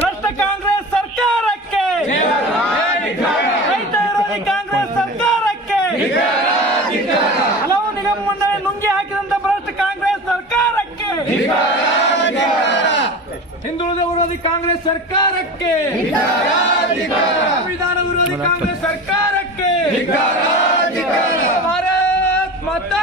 ಭ್ರಷ್ಟ ಕಾಂಗ್ರೆಸ್ ಸರ್ಕಾರಕ್ಕೆ. ರೈತ ವಿರೋಧಿ ಕಾಂಗ್ರೆಸ್ ಸರ್ಕಾರಕ್ಕೆ. ಹಲವು ನಿಗಮ ಮಂಡಳಿ ನುಂಗಿ ಹಾಕಿದಂತ ಭ್ರಷ್ಟ ಕಾಂಗ್ರೆಸ್ ಸರ್ಕಾರಕ್ಕೆ. ಹಿಂದುಳಿದ ವಿರೋಧಿ ಕಾಂಗ್ರೆಸ್ ಸರ್ಕಾರಕ್ಕೆ. ಸಂವಿಧಾನ ವಿರೋಧಿ ಕಾಂಗ್ರೆಸ್ ಸರ್ಕಾರಕ್ಕೆ. ಭಾರತ್ ಮಾತಾ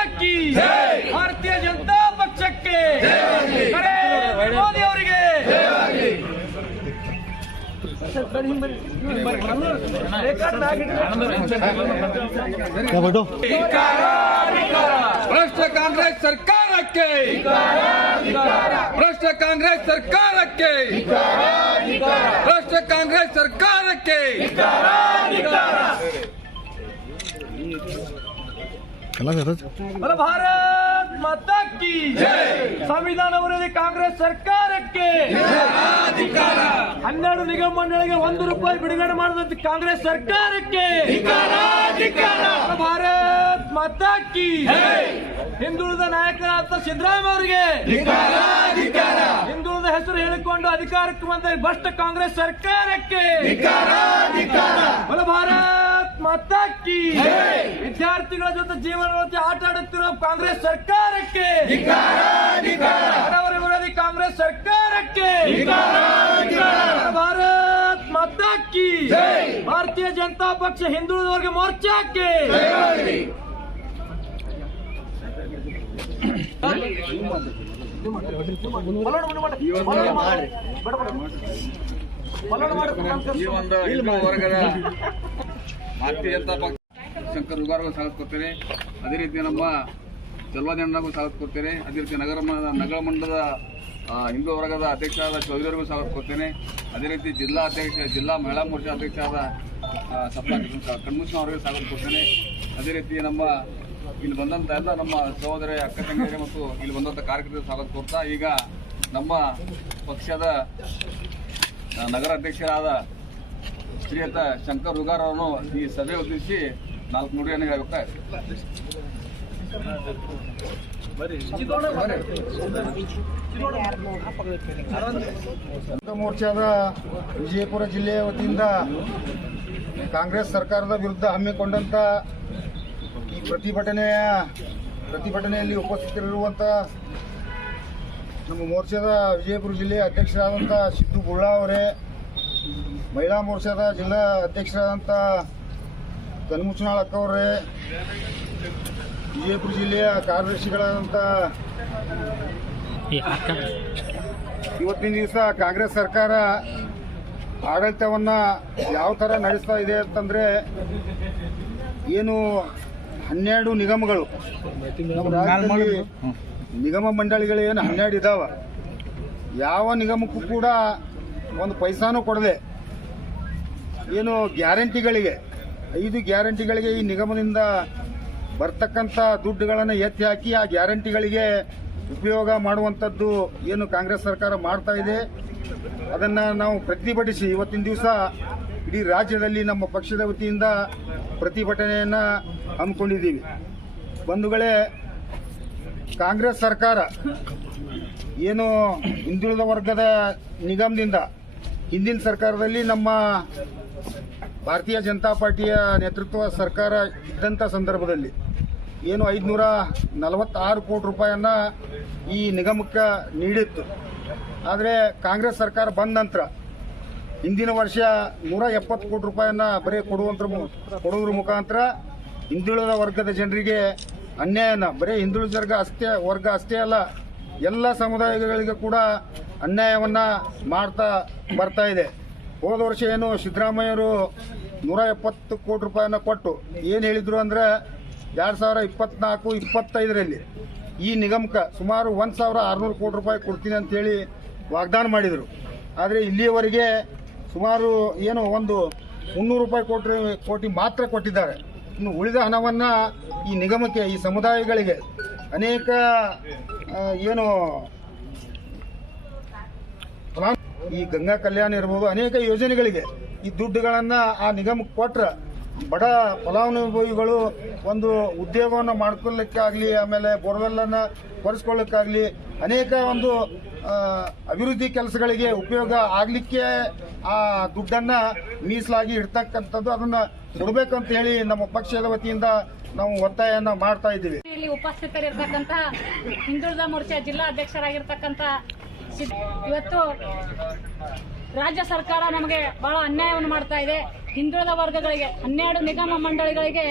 ಭ್ರಷ್ಟ ಕಾಂಗ್ರೆಸ್ ಸರ್ಕಾರಕ್ಕೆ ಭ್ರಷ್ಟ ಕಾಂಗ್ರೆಸ್ ಸರ್ಕಾರಕ್ಕೆ ಭ್ರಷ್ಟ ಕಾಂಗ್ರೆಸ್ ಸರ್ಕಾರಕ್ಕೆ ಬಲ ಭಾರತ್ ಮಾತಾ ಕಿ ಸಂವಿಧಾನ ವಿರೋಧಿ ಕಾಂಗ್ರೆಸ್ ಸರ್ಕಾರಕ್ಕೆ. ಹನ್ನೆರಡು ನಿಗಮ ಮಂಡಳಿಗೆ ಒಂದು ರೂಪಾಯಿ ಬಿಡುಗಡೆ ಮಾಡಿದಂತ ಕಾಂಗ್ರೆಸ್ ಸರ್ಕಾರಕ್ಕೆ. ಭಾರತ್ ಮತಕ್ಕಿ. ಹಿಂದುಳಿದ ನಾಯಕರಾದ ಸಿದ್ದರಾಮಯ್ಯ ಅವರಿಗೆ. ಹಿಂದುಳಿದ ಹೆಸರು ಹೇಳಿಕೊಂಡು ಅಧಿಕಾರಕ್ಕೆ ಬಂದ ಭ್ರಷ್ಟ ಕಾಂಗ್ರೆಸ್ ಸರ್ಕಾರಕ್ಕೆ. ಭಾರತ್. ಮಾತಾ ಕಿ ವಿದ್ಯಾರ್ಥಿಗಳ ಜೊತೆ ಜೀವನ ಜೊತೆ ಆಟ ಆಡುತ್ತಿರುವ ಕಾಂಗ್ರೆಸ್ ಸರ್ಕಾರಕ್ಕೆ. ಬಡವರ ವಿರೋಧಿ ಕಾಂಗ್ರೆಸ್ ಸರ್ಕಾರಕ್ಕೆ. ಭಾರತ್ ಮತಕ್ಕಿ. ಭಾರತೀಯ ಜನತಾ ಪಕ್ಷ ಹಿಂದುಳಿದ ವರ್ಗ ಮೋರ್ಚಾಕ್ಕೆ ಈ ಒಂದು ವರ್ಗದ ಭಾರತೀಯ ಜನತಾ ಪಕ್ಷ ಶಂಕರ್ ರುಗಾರಿಗೂ ಸ್ವಾಗತ ಕೊಡ್ತೇನೆ ಅದೇ ರೀತಿ ನಮ್ಮ ಜಲ್ವಾದಣ್ಣಗೂ ಸ್ವಾಗತ ಕೊಡ್ತೇನೆ ಅದೇ ರೀತಿ ನಗರ ನಗರ ಮಂಡಲದ ಹಿಂದೂ ವರ್ಗದ ಅಧ್ಯಕ್ಷರಾದ ಚೌಧರಿಗೂ ಕೊಡ್ತೇನೆ ಅದೇ ರೀತಿ ಜಿಲ್ಲಾ ಅಧ್ಯಕ್ಷ, ಜಿಲ್ಲಾ ಮಹಿಳಾ ಮೋರ್ಚಾ ಅಧ್ಯಕ್ಷರಾದ ಸಪ್ತಾ ಕಣ್ಮುಷ್ಣ ಅವರಿಗೆ ಸ್ವಾಗತ ಕೊಡ್ತೇನೆ ಅದೇ ರೀತಿ ನಮ್ಮ ಇಲ್ಲಿ ಬಂದಂತ ಎಲ್ಲ ನಮ್ಮ ಸಹೋದರ ಅಕ್ಕ ತಂಗಿಯರಿಗೆ ಮತ್ತು ಇಲ್ಲಿ ಬಂದಂತ ಕಾರ್ಯಕರ್ತರಿಗೆ ಸ್ವಾಗತ ಕೊಡ್ತಾ ಈಗ ನಮ್ಮ ಪಕ್ಷದ ನಗರ ಅಧ್ಯಕ್ಷರಾದ ಶ್ರೀಯುತ ಶಂಕರ್ ಹುಗಾರ್ ಅವರನ್ನು ಈ ಸಭೆ ಉದ್ದೇಶಿಸಿ ನಾಲ್ಕು ನುಡಿಯನ್ನು ಹೇಳಬೇಕಾ? ಮೋರ್ಚಾದ ವಿಜಯಪುರ ಜಿಲ್ಲೆಯ ವತಿಯಿಂದ ಕಾಂಗ್ರೆಸ್ ಸರ್ಕಾರದ ವಿರುದ್ಧ ಹಮ್ಮಿಕೊಂಡಂತ ಈ ಪ್ರತಿಭಟನೆಯ ಪ್ರತಿಭಟನೆಯಲ್ಲಿ ಉಪಸ್ಥಿತರಿರುವಂಥ ನಮ್ಮ ಮೋರ್ಚಾದ ವಿಜಯಪುರ ಜಿಲ್ಲೆಯ ಅಧ್ಯಕ್ಷರಾದಂಥ ಸಿದ್ದು ಬುಳ್ಳಾ ಅವರೇ ಮಹಿಳಾ ಮೋರ್ಚಾದ ಜಿಲ್ಲಾ ಅಧ್ಯಕ್ಷರಾದಂಥ ಕನ್ಮುಚ್ಚನಾಳ್ ಅಕ್ಕ ಅವರೇ ವಿಜಯಪುರ ಜಿಲ್ಲೆಯ ಕಾರ್ಯದರ್ಶಿಗಳಾದಂಥ ಇವತ್ತಿನ ದಿವಸ ಕಾಂಗ್ರೆಸ್ ಸರ್ಕಾರ ಆಡಳಿತವನ್ನು ಯಾವ ಥರ ನಡೆಸ್ತಾ ಇದೆ ಅಂತಂದರೆ ಏನು ಹನ್ನೆರಡು ನಿಗಮಗಳು. ನಿಗಮ ಮಂಡಳಿಗಳು ಏನು ಹನ್ನೆರಡು ಇದ್ದಾವೆ ಯಾವ ನಿಗಮಕ್ಕೂ ಕೂಡ ಒಂದು ಪೈಸಾನೂ ಕೊಡದೆ ಏನು ಗ್ಯಾರಂಟಿಗಳಿಗೆ, ಐದು ಗ್ಯಾರಂಟಿಗಳಿಗೆ ಈ ನಿಗಮದಿಂದ ಬರ್ತಕ್ಕಂಥ ದುಡ್ಡುಗಳನ್ನು ಎತ್ತಿ ಹಾಕಿ ಆ ಗ್ಯಾರಂಟಿಗಳಿಗೆ ಉಪಯೋಗ ಮಾಡುವಂಥದ್ದು ಏನು ಕಾಂಗ್ರೆಸ್ ಸರ್ಕಾರ ಮಾಡ್ತಾ ಇದೆ, ಅದನ್ನು ನಾವು ಪ್ರತಿಭಟಿಸಿ ಇವತ್ತಿನ ದಿವಸ ಇಡೀ ರಾಜ್ಯದಲ್ಲಿ ನಮ್ಮ ಪಕ್ಷದ ವತಿಯಿಂದ ಪ್ರತಿಭಟನೆಯನ್ನು ಹಮ್ಮಿಕೊಂಡಿದ್ದೀವಿ. ಬಂಧುಗಳೇ, ಕಾಂಗ್ರೆಸ್ ಸರ್ಕಾರ ಏನು ಹಿಂದುಳಿದ ವರ್ಗದ ನಿಗಮದಿಂದ ಹಿಂದಿನ ಸರ್ಕಾರದಲ್ಲಿ ನಮ್ಮ ಭಾರತೀಯ ಜನತಾ ಪಾರ್ಟಿಯ ನೇತೃತ್ವ ಸರ್ಕಾರ ಇದ್ದಂಥ ಸಂದರ್ಭದಲ್ಲಿ ಏನು ಐದುನೂರ ನಲವತ್ತಾರು ಕೋಟಿ ರೂಪಾಯಿಯನ್ನು ಈ ನಿಗಮಕ್ಕೆ ನೀಡಿತ್ತು. ಆದರೆ ಕಾಂಗ್ರೆಸ್ ಸರ್ಕಾರ ಬಂದ ನಂತರ ಹಿಂದಿನ ವರ್ಷ ನೂರ ಎಪ್ಪತ್ತು ಕೋಟಿ ರೂಪಾಯಿಯನ್ನು ಬರೀ ಕೊಡುವಂತ ಕೊಡೋದ್ರ ಮುಖಾಂತರ ಹಿಂದುಳಿದ ವರ್ಗದ ಜನರಿಗೆ ಅನ್ಯಾಯನ, ಬರೀ ಹಿಂದುಳಿದ ವರ್ಗ ಅಷ್ಟೇ ವರ್ಗ ಅಷ್ಟೇ ಅಲ್ಲ, ಎಲ್ಲ ಸಮುದಾಯಗಳಿಗೆ ಕೂಡ ಅನ್ಯಾಯವನ್ನು ಮಾಡ್ತಾ ಬರ್ತಾ ಇದೆ. ಹೋದ ವರ್ಷ ಏನು ಸಿದ್ದರಾಮಯ್ಯರು ನೂರ ಎಪ್ಪತ್ತು ಕೋಟಿ ರೂಪಾಯಿನ ಕೊಟ್ಟು ಏನು ಹೇಳಿದರು ಅಂದ್ರೆ ಎರಡು ಸಾವಿರ ಇಪ್ಪತ್ನಾಲ್ಕು, ಇಪ್ಪತ್ತೈದರಲ್ಲಿ ಈ ನಿಗಮಕ್ಕೆ ಸುಮಾರು ಒಂದು ಸಾವಿರ ಆರುನೂರು ಕೋಟಿ ರೂಪಾಯಿ ಕೊಡ್ತೀನಿ ಅಂತೇಳಿ ವಾಗ್ದಾನ ಮಾಡಿದರು. ಆದರೆ ಇಲ್ಲಿಯವರೆಗೆ ಸುಮಾರು ಏನು ಒಂದು ಮುನ್ನೂರು ರೂಪಾಯಿ ಕೋಟಿ ಕೋಟಿ ಮಾತ್ರ ಕೊಟ್ಟಿದ್ದಾರೆ. ಇನ್ನು ಉಳಿದ ಹಣವನ್ನು ಈ ನಿಗಮಕ್ಕೆ, ಈ ಸಮುದಾಯಗಳಿಗೆ ಅನೇಕ ಏನು ಈ ಗಂಗಾ ಕಲ್ಯಾಣ ಇರ್ಬೋದು ಅನೇಕ ಯೋಜನೆಗಳಿಗೆ ಈ ದುಡ್ಡುಗಳನ್ನ ಆ ನಿಗಮಕ್ಕೆ ಕೊಟ್ರೆ ಬಡ ಫಲಾನುಭವಿಗಳು ಒಂದು ಉದ್ಯೋಗವನ್ನು ಮಾಡ್ಕೊಳ್ಳಿಕ್ಕಾಗಲಿ, ಆಮೇಲೆ ಬೋರ್ವೆಲ್ಲನ್ನು ಕೊರೆಸ್ಕೊಳ್ಳಿಕ್ಕಾಗ್ಲಿ ಅನೇಕ ಒಂದು ಅಭಿವೃದ್ಧಿ ಕೆಲಸಗಳಿಗೆ ಉಪಯೋಗ ಆಗಲಿಕ್ಕೆ ಆ ದುಡ್ಡನ್ನ ಮೀಸಲಾಗಿ ಇಡ್ತಕ್ಕಂಥದ್ದು ಅದನ್ನ ಅಂತ ಹೇಳಿ ನಮ್ಮ ಪಕ್ಷದ ವತಿಯಿಂದ ನಾವು ಒತ್ತಾಯನ ಮಾಡ್ತಾ ಇದ್ದೀವಿ. ಇಲ್ಲಿ ಉಪಸ್ಥಿತರಿರ್ತಕ್ಕಂಥ ಹಿಂದುಳಿದ ಮೋರ್ಚಾ ಜಿಲ್ಲಾ ಇವತ್ತು ರಾಜ್ಯ ಸರ್ಕಾರ ನಮಗೆ ಬಹಳ ಅನ್ಯಾಯವನ್ನು ಮಾಡ್ತಾ ಇದೆ. ಹಿಂದುಳಿದ ವರ್ಗಗಳಿಗೆ, ಹನ್ನೆರಡು ನಿಗಮ ಮಂಡಳಿಗಳಿಗೆ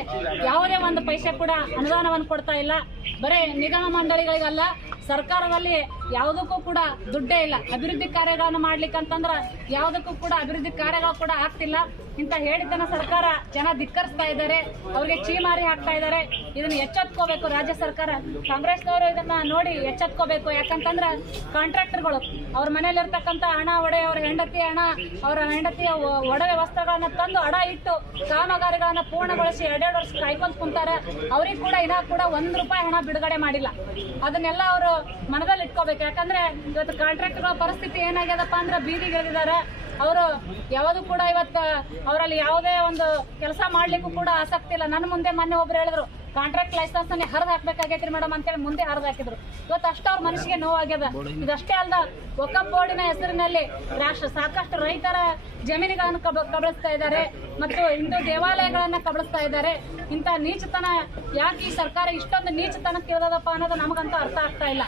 ಯಾವುದೇ ಒಂದು ಪೈಸೆ ಕೂಡ ಅನುದಾನವನ್ನು ಕೊಡ್ತಾ ಇಲ್ಲ. ಬರೀ ನಿಗಮ ಮಂಡಳಿಗಳಿಗಲ್ಲ, ಸರ್ಕಾರದಲ್ಲಿ ಯಾವುದಕ್ಕೂ ಕೂಡ ದುಡ್ಡೇ ಇಲ್ಲ. ಅಭಿವೃದ್ಧಿ ಕಾರ್ಯಗಳನ್ನು ಮಾಡ್ಲಿಕ್ಕೆ ಅಂತಂದ್ರೆ ಯಾವುದಕ್ಕೂ ಕೂಡ ಅಭಿವೃದ್ಧಿ ಕಾರ್ಯಗಳು ಕೂಡ ಆಗ್ತಿಲ್ಲ. ಇಂತ ಹೇಳಿದ್ದನ್ನ ಸರ್ಕಾರ ಜನ ಧಿಕ್ಕರಿಸ್ತಾ ಇದ್ದಾರೆ. ಅವ್ರಿಗೆ ಚೀಮಾರಿ ಹಾಕ್ತಾ ಇದ್ದಾರೆ. ಇದನ್ನ ಎಚ್ಚೆತ್ಕೋಬೇಕು ರಾಜ್ಯ ಸರ್ಕಾರ. ಕಾಂಗ್ರೆಸ್ನವರು ಇದನ್ನ ನೋಡಿ ಎಚ್ಚೆತ್ಕೋಬೇಕು. ಯಾಕಂತಂದ್ರೆ ಕಾಂಟ್ರಾಕ್ಟರ್ಗಳು ಅವ್ರ ಮನೇಲಿರ್ತಕ್ಕಂಥ ಹಣ ಒಡೆ, ಅವ್ರ ಹೆಂಡತಿ ಹಣ, ಅವರ ಹೆಂಡತಿಯ ಒಡವೆ ವಸ್ತ್ರಗಳನ್ನ ತಂದು ಅಡ ಇಟ್ಟು ಕಾಮಗಾರಿಗಳನ್ನ ಪೂರ್ಣಗೊಳಿಸಿ ಎರಡೆರಡು ವರ್ಷ ಕಾಯ್ಕೊಂಡ್ ಕುಂತಾರೆ. ಅವ್ರಿಗೆ ಕೂಡ ಇನ್ನ ಕೂಡ ಒಂದ್ ರೂಪಾಯಿ ಹಣ ಬಿಡುಗಡೆ ಮಾಡಿಲ್ಲ. ಅದನ್ನೆಲ್ಲ ಅವರು ಮನದಲ್ಲಿ ಇಟ್ಕೋಬೇಕು. ಯಾಕಂದ್ರೆ ಇವತ್ತು ಕಾಂಟ್ರಾಕ್ಟ್ಗಳ ಪರಿಸ್ಥಿತಿ ಏನಾಗ್ಯದಪ್ಪ ಅಂದ್ರೆ ಬೀದಿಗೆ ಇಳಿದಿದ್ದಾರೆ ಅವರು ಯಾವುದು ಕೂಡ ಇವತ್ತು ಅವರಲ್ಲಿ ಯಾವುದೇ ಒಂದು ಕೆಲಸ ಮಾಡ್ಲಿಕ್ಕೂ ಕೂಡ ಆಸಕ್ತಿ ಇಲ್ಲ. ನನ್ನ ಮುಂದೆ ಮೊನ್ನೆ ಒಬ್ರು ಹೇಳಿದ್ರು ಕಾಂಟ್ರಾಕ್ಟ್ ಲೈಸೆನ್ಸ್ ಅನ್ನ ಹರಿದು ಹಾಕ್ಬೇಕಾಗೈತ್ರಿ ಮೇಡಮ್ ಅಂತೇಳಿ ಮುಂದೆ ಹರಿದು ಹಾಕಿದ್ರು. ಇವತ್ತು ಅಷ್ಟು ಅವ್ರ ಮನಸ್ಸಿಗೆ ನೋವಾಗ್ಯದ. ಇದಷ್ಟೇ ಅಲ್ದ ಒಕ್ಕಪ್ ಬೋರ್ಡಿನ ಹೆಸರಿನಲ್ಲಿ ರಾಷ್ಟ್ರ ಸಾಕಷ್ಟು ರೈತರ ಜಮೀನುಗಳನ್ನು ಕಬ, ಕಬಳಿಸ್ತಾ ಇದ್ದಾರೆ ಮತ್ತು ಹಿಂದೂ ದೇವಾಲಯಗಳನ್ನ ಕಬಳಿಸ್ತಾ ಇದ್ದಾರೆ. ಇಂಥ ನೀಚತನ ಯಾಕೆ ಈ ಸರ್ಕಾರ ಇಷ್ಟೊಂದು ನೀಚತನ ತಿಳಿದದಪ್ಪ ಅನ್ನೋದು ನಮಗಂತೂ ಅರ್ಥ ಆಗ್ತಾ ಇಲ್ಲ.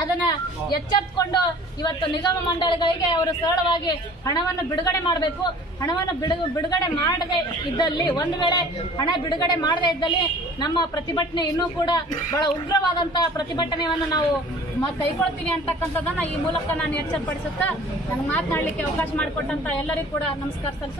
ಅದನ್ನ ಎಚ್ಚೆತ್ಕೊಂಡು ಇವತ್ತು ನಿಗಮ ಮಂಡಳಿಗಳಿಗೆ ಅವರು ಸರಳವಾಗಿ ಹಣವನ್ನು ಬಿಡುಗಡೆ ಮಾಡಬೇಕು. ಹಣವನ್ನು ಬಿಡು, ಬಿಡುಗಡೆ ಮಾಡದೆ ಇದ್ದಲ್ಲಿ ಒಂದು ವೇಳೆ ಹಣ ಬಿಡುಗಡೆ ಮಾಡದೆ ಇದ್ದಲ್ಲಿ ನಮ್ಮ ಪ್ರತಿಭಟನೆ ಇನ್ನೂ ಕೂಡ ಬಹಳ ಉಗ್ರವಾದಂತಹ ಪ್ರತಿಭಟನೆಯನ್ನು ನಾವು ಕೈಗೊಳ್ತೀನಿ ಅಂತಕ್ಕಂಥದ್ದನ್ನ ಈ ಮೂಲಕ ನಾನು ಎಚ್ಚರಪಡಿಸುತ್ತಾ ನನಗೆ ಮಾತನಾಡಲಿಕ್ಕೆ ಅವಕಾಶ ಮಾಡಿಕೊಟ್ಟಂತ ಎಲ್ಲರಿಗೂ ಕೂಡ ನಮಸ್ಕಾರ ಸಲ್ಲಿಸ